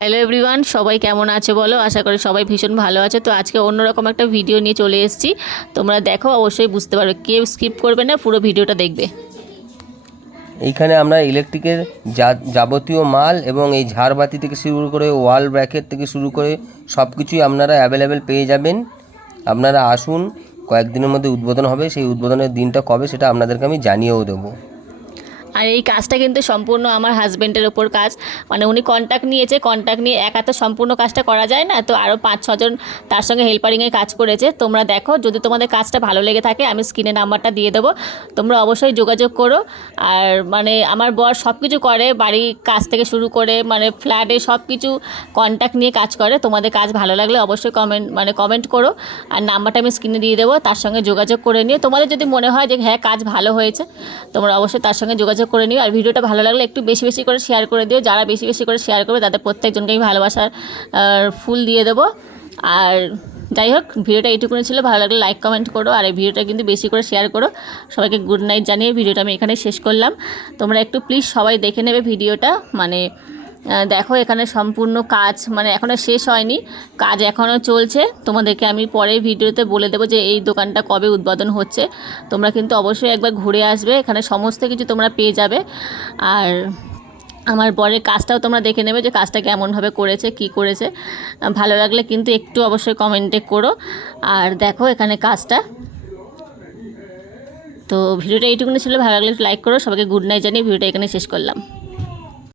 Hello everyone, সবাই কেমন আছে বলো? আশা করি সবাই ভীষণ ভালো আছে। তো আজকে অন্যরকম একটা ভিডিও নিয়ে চলে এসেছি। তোমরা দেখো, অবশ্যই বুঝতে পারবে, কেউ স্কিপ করবে না, পুরো ভিডিওটা দেখবে। এইখানে আমরা ইলেকট্রিকের যাবতীয় মাল এবং এই ঝাড়বাতি থেকে শুরু করে ওয়াল ব্র্যাকেট থেকে শুরু করে সব কিছুই আপনারা অ্যাভেলেবেল পেয়ে যাবেন। আপনারা আসুন, কয়েকদিনের মধ্যে উদ্বোধন হবে। সেই উদ্বোধনের দিনটা কবে সেটা আপনাদেরকে আমি জানিয়েও দেবো। আর এই কাজটা কিন্তু সম্পূর্ণ আমার হাজব্যান্ডের ওপর কাজ। মানে উনি কন্ট্যাক্ট নিয়েছে, কন্ট্যাক্ট নিয়ে একা তো সম্পূর্ণ কাজটা করা যায় না, তো আরও 5-6 জন তার সঙ্গে হেল্পারিংয়ে কাজ করেছে। তোমরা দেখো, যদি তোমাদের কাজটা ভালো লেগে থাকে আমি স্ক্রিনে নাম্বারটা দিয়ে দেবো, তোমরা অবশ্যই যোগাযোগ করো। আর মানে আমার বর সব কিছু করে, বাড়ির কাজ থেকে শুরু করে মানে ফ্ল্যাটে সব কিছু কন্ট্যাক্ট নিয়ে কাজ করে। তোমাদের কাজ ভালো লাগলে অবশ্যই কমেন্ট করো, আর নাম্বারটা আমি স্ক্রিনে দিয়ে দেবো, তার সঙ্গে যোগাযোগ করে নিও। তোমাদের যদি মনে হয় যে হ্যাঁ কাজ ভালো হয়েছে, তোমরা অবশ্যই তার সঙ্গে যোগাযোগ করে নিও। আর ভিডিওটা ভালো লাগলে একটু বেশি বেশি করে শেয়ার করে দিও। যারা বেশি বেশি করে শেয়ার করবে তাদের প্রত্যেকজনকে আমি ভালোবাসার ফুল দিয়ে দেবো। আর যাই হোক, ভিডিওটা এইটুকুনি ছিল। ভালো লাগলে লাইক কমেন্ট করো, আর এই ভিডিওটা কিন্তু বেশি করে শেয়ার করো। সবাইকে গুড নাইট জানিয়ে ভিডিওটা আমি এখানে শেষ করলাম। তোমরা একটু প্লিজ সবাই দেখে নেবে ভিডিওটা। মানে দেখো, এখানে সম্পূর্ণ কাজ মানে এখনও শেষ হয়নি, কাজ এখনও চলছে। তোমাদেরকে আমি পরে ভিডিওতে বলে দেবো যে এই দোকানটা কবে উদ্বোধন হচ্ছে। তোমরা কিন্তু অবশ্যই একবার ঘুরে আসবে, এখানে সমস্ত কিছু তোমরা পেয়ে যাবে। আর আমার বরের কাজটাও তোমরা দেখে নেবে যে কাজটা কেমনভাবে করেছে, কি করেছে। ভালো লাগলে কিন্তু একটু অবশ্যই কমেন্টে করো। আর দেখো এখানে কাজটা। তো ভিডিওটা এইটুকুনি ছিল। ভালো লাগলে লাইক করো। সবাইকে গুড নাইট জানিয়ে ভিডিওটা এখানে শেষ করলাম।